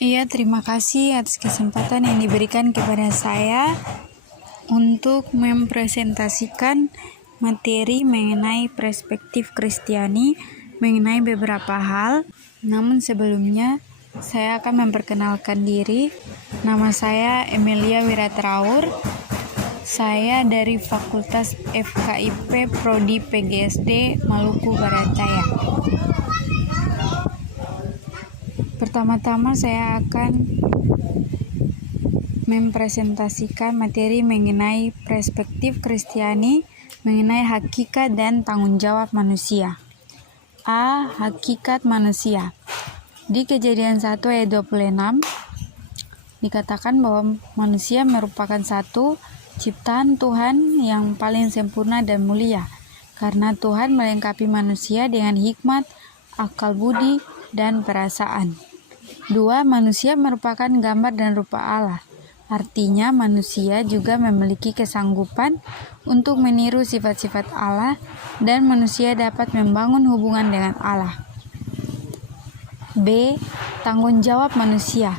Iya, terima kasih atas kesempatan yang diberikan kepada saya untuk mempresentasikan materi mengenai perspektif Kristiani mengenai beberapa hal. Namun sebelumnya, saya akan memperkenalkan diri. Nama saya Emilia Wiratraur. Saya dari Fakultas FKIP Prodi PGSD Maluku Barat Daya. Pertama-tama saya akan mempresentasikan materi mengenai perspektif Kristiani mengenai hakikat dan tanggung jawab manusia. A. Hakikat manusia. Di Kejadian 1 ayat 26 dikatakan bahwa manusia merupakan satu ciptaan Tuhan yang paling sempurna dan mulia, karena Tuhan melengkapi manusia dengan hikmat, akal budi, dan perasaan. 2. Manusia merupakan gambar dan rupa Allah. Artinya manusia juga memiliki kesanggupan untuk meniru sifat-sifat Allah dan manusia dapat membangun hubungan dengan Allah. B. Tanggung jawab manusia.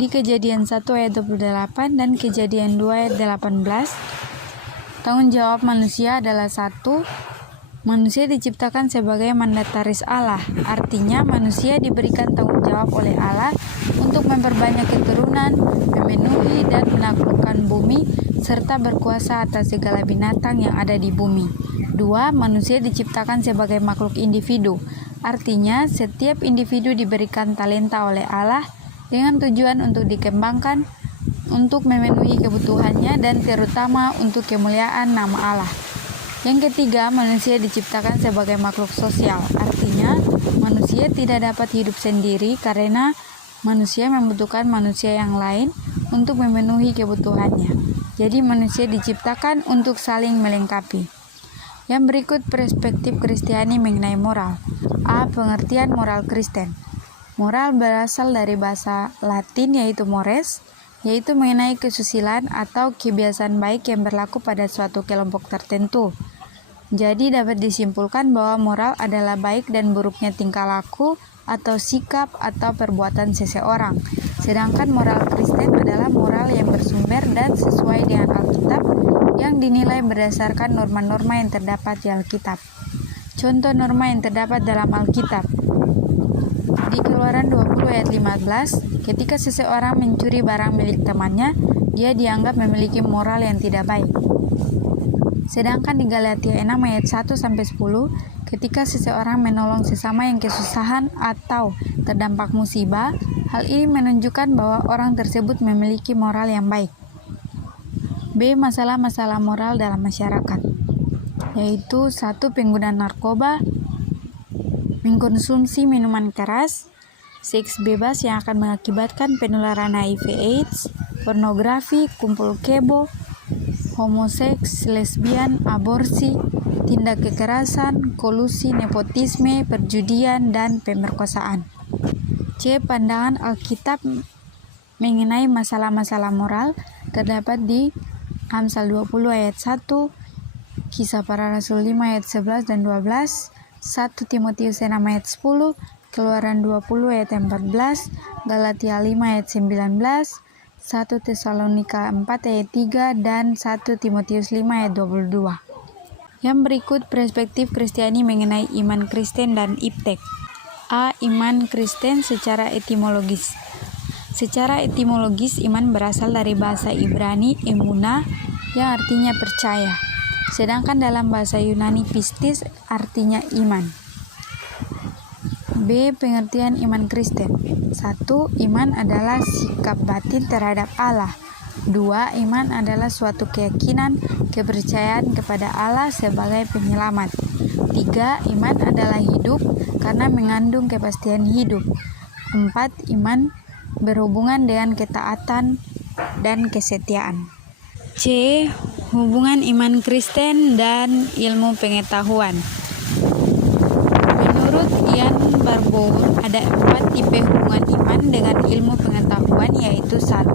Di Kejadian 1 ayat 28 dan Kejadian 2 ayat 18, tanggung jawab manusia adalah 1. Manusia diciptakan sebagai mandataris Allah, artinya manusia diberikan tanggung jawab oleh Allah untuk memperbanyak keturunan, memenuhi dan menaklukkan bumi, serta berkuasa atas segala binatang yang ada di bumi. 2. Manusia diciptakan sebagai makhluk individu, artinya setiap individu diberikan talenta oleh Allah dengan tujuan untuk dikembangkan, untuk memenuhi kebutuhannya, dan terutama untuk kemuliaan nama Allah. Yang ketiga, manusia diciptakan sebagai makhluk sosial, artinya manusia tidak dapat hidup sendiri karena manusia membutuhkan manusia yang lain untuk memenuhi kebutuhannya. Jadi manusia diciptakan untuk saling melengkapi. Yang berikut perspektif Kristiani mengenai moral. A. Pengertian moral Kristen. Moral berasal dari bahasa Latin yaitu mores, yaitu mengenai kesusilaan atau kebiasaan baik yang berlaku pada suatu kelompok tertentu. Jadi dapat disimpulkan bahwa moral adalah baik dan buruknya tingkah laku atau sikap atau perbuatan seseorang. Sedangkan moral Kristen adalah moral yang bersumber dan sesuai dengan Alkitab yang dinilai berdasarkan norma-norma yang terdapat di Alkitab. Contoh norma yang terdapat dalam Alkitab. Di Keluaran 20 ayat 15, ketika seseorang mencuri barang milik temannya, dia dianggap memiliki moral yang tidak baik. Sedangkan di Galatia 6 ayat 1-10, ketika seseorang menolong sesama yang kesusahan atau terdampak musibah, hal ini menunjukkan bahwa orang tersebut memiliki moral yang baik. B. Masalah-masalah moral dalam masyarakat, yaitu 1. Penggunaan narkoba, mengkonsumsi minuman keras, seks bebas yang akan mengakibatkan penularan HIV/AIDS, pornografi, kumpul kebo, homoseks, lesbian, aborsi, tindak kekerasan, kolusi, nepotisme, perjudian, dan pemerkosaan. C. Pandangan Alkitab mengenai masalah-masalah moral terdapat di Amsal 20 ayat 1, Kisah Para Rasul 5 ayat 11 dan 12, 1 Timotius 6 ayat 10, Keluaran 20 ayat 14, Galatia 5 ayat 19, 1 Tesalonika 4 ayat 3, dan 1 Timotius 5 ayat 22. Yang berikut perspektif Kristiani mengenai iman Kristen dan iptek. A. Iman Kristen secara etimologis. Secara etimologis, iman berasal dari bahasa Ibrani emunah yang artinya percaya. Sedangkan dalam bahasa Yunani pistis artinya iman. B. Pengertian iman Kristen. 1. Iman adalah sikap batin terhadap Allah. 2. Iman adalah suatu keyakinan, kepercayaan kepada Allah sebagai penyelamat. 3. Iman adalah hidup karena mengandung kepastian hidup. 4. Iman berhubungan dengan ketaatan dan kesetiaan. C. Hubungan iman Kristen dan ilmu pengetahuan. Menurut Ian Barbour, ada 4 tipe hubungan iman dengan ilmu pengetahuan, yaitu 1.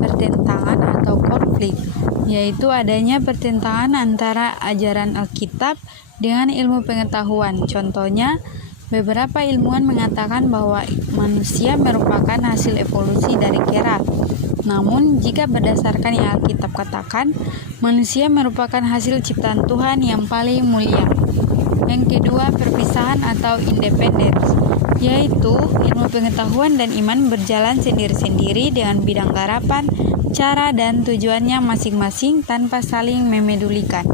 Pertentangan atau konflik, yaitu adanya pertentangan antara ajaran Alkitab dengan ilmu pengetahuan. Contohnya, Beberapa ilmuwan mengatakan bahwa manusia merupakan hasil evolusi dari kera. Namun, jika berdasarkan yang Alkitab katakan, manusia merupakan hasil ciptaan Tuhan yang paling mulia. Yang kedua, perpisahan atau independence, yaitu ilmu pengetahuan dan iman berjalan sendiri-sendiri dengan bidang garapan, cara dan tujuannya masing-masing tanpa saling memedulikan.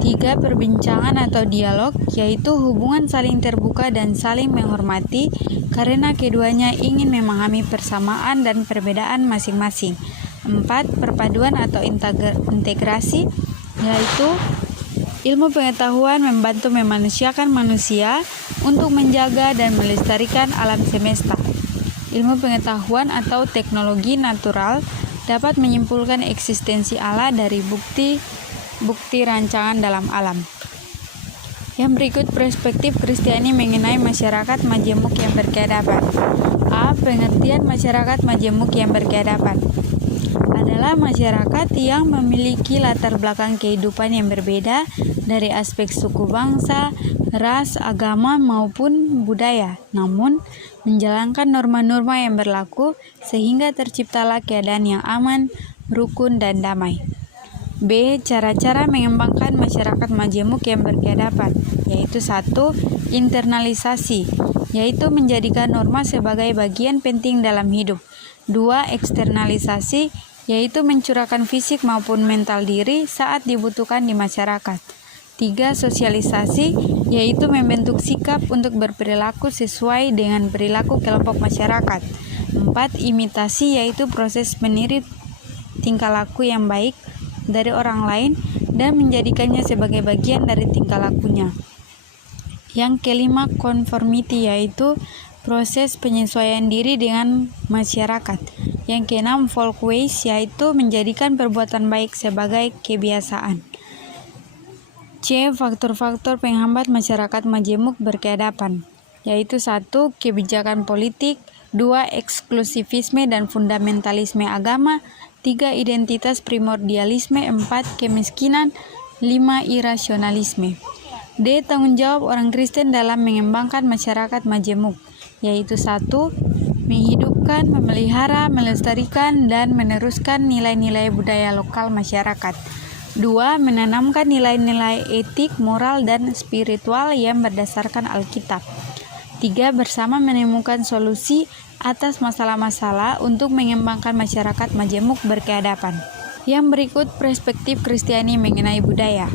3. Perbincangan atau dialog, yaitu hubungan saling terbuka dan saling menghormati karena keduanya ingin memahami persamaan dan perbedaan masing-masing. 4. Perpaduan atau integrasi, yaitu ilmu pengetahuan membantu memanusiakan manusia untuk menjaga dan melestarikan alam semesta. Ilmu pengetahuan atau teknologi natural dapat menyimpulkan eksistensi Allah dari bukti rancangan dalam alam. Yang berikut perspektif Kristiani mengenai masyarakat majemuk yang berkeadaban. A. Pengertian masyarakat majemuk yang berkeadaban adalah masyarakat yang memiliki latar belakang kehidupan yang berbeda dari aspek suku bangsa, ras, agama maupun budaya, namun menjalankan norma-norma yang berlaku sehingga terciptalah keadaan yang aman, rukun, dan damai. B. Cara-cara mengembangkan masyarakat majemuk yang berkeadaban, yaitu 1. Internalisasi, yaitu menjadikan norma sebagai bagian penting dalam hidup. 2. Eksternalisasi, yaitu mencurahkan fisik maupun mental diri saat dibutuhkan di masyarakat. 3. Sosialisasi, yaitu membentuk sikap untuk berperilaku sesuai dengan perilaku kelompok masyarakat. 4. Imitasi, yaitu proses meniru tingkah laku yang baik dari orang lain dan menjadikannya sebagai bagian dari tingkah lakunya. Yang kelima, conformity, yaitu proses penyesuaian diri dengan masyarakat. Yang keenam, folkways, yaitu menjadikan perbuatan baik sebagai kebiasaan. C. Faktor-faktor penghambat masyarakat majemuk berkeadaban, yaitu 1. Kebijakan politik, 2. Eksklusivisme dan fundamentalisme agama, 3. Identitas primordialisme, 4. Kemiskinan, 5. Irasionalisme. D. Tanggung jawab orang Kristen dalam mengembangkan masyarakat majemuk, yaitu 1. Menghidupkan, memelihara, melestarikan, dan meneruskan nilai-nilai budaya lokal masyarakat. 2. Menanamkan nilai-nilai etik, moral, dan spiritual yang berdasarkan Alkitab. 3. Bersama menemukan solusi atas masalah-masalah untuk mengembangkan masyarakat majemuk berkeadaban. Yang berikut perspektif Kristiani mengenai budaya.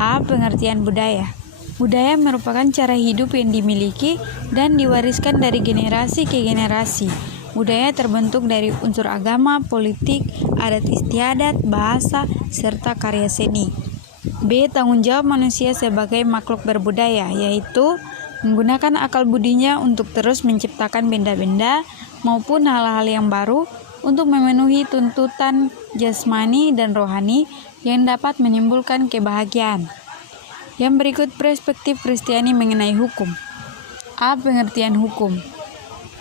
A. Pengertian budaya. Budaya merupakan cara hidup yang dimiliki dan diwariskan dari generasi ke generasi. Budaya terbentuk dari unsur agama, politik, adat istiadat, bahasa, serta karya seni. B. Tanggung jawab manusia sebagai makhluk berbudaya, yaitu menggunakan akal budinya untuk terus menciptakan benda-benda maupun hal-hal yang baru untuk memenuhi tuntutan jasmani dan rohani yang dapat menimbulkan kebahagiaan. Yang berikut perspektif Kristiani mengenai hukum. A. Pengertian hukum.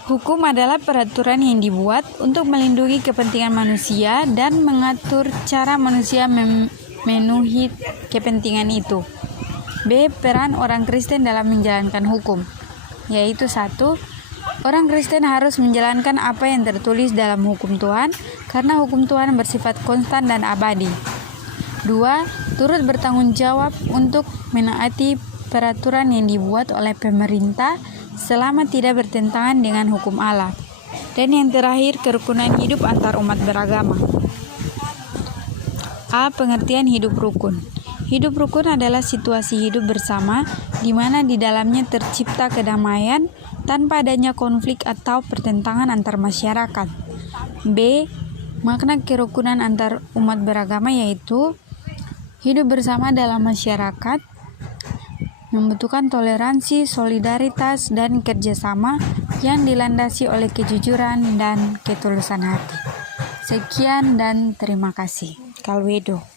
Hukum adalah peraturan yang dibuat untuk melindungi kepentingan manusia dan mengatur cara manusia memenuhi kepentingan itu. B. Peran orang Kristen dalam menjalankan hukum, yaitu 1. Orang Kristen harus menjalankan apa yang tertulis dalam hukum Tuhan karena hukum Tuhan bersifat konstan dan abadi. 2. Turut bertanggung jawab untuk menaati peraturan yang dibuat oleh pemerintah selama tidak bertentangan dengan hukum Allah. Dan yang terakhir, kerukunan hidup antar umat beragama. A. Pengertian hidup rukun. Hidup rukun adalah situasi hidup bersama di mana di dalamnya tercipta kedamaian tanpa adanya konflik atau pertentangan antar masyarakat. B. Makna kerukunan antar umat beragama yaitu hidup bersama dalam masyarakat membutuhkan toleransi, solidaritas, dan kerjasama yang dilandasi oleh kejujuran dan ketulusan hati. Sekian dan terima kasih. Kalwedo.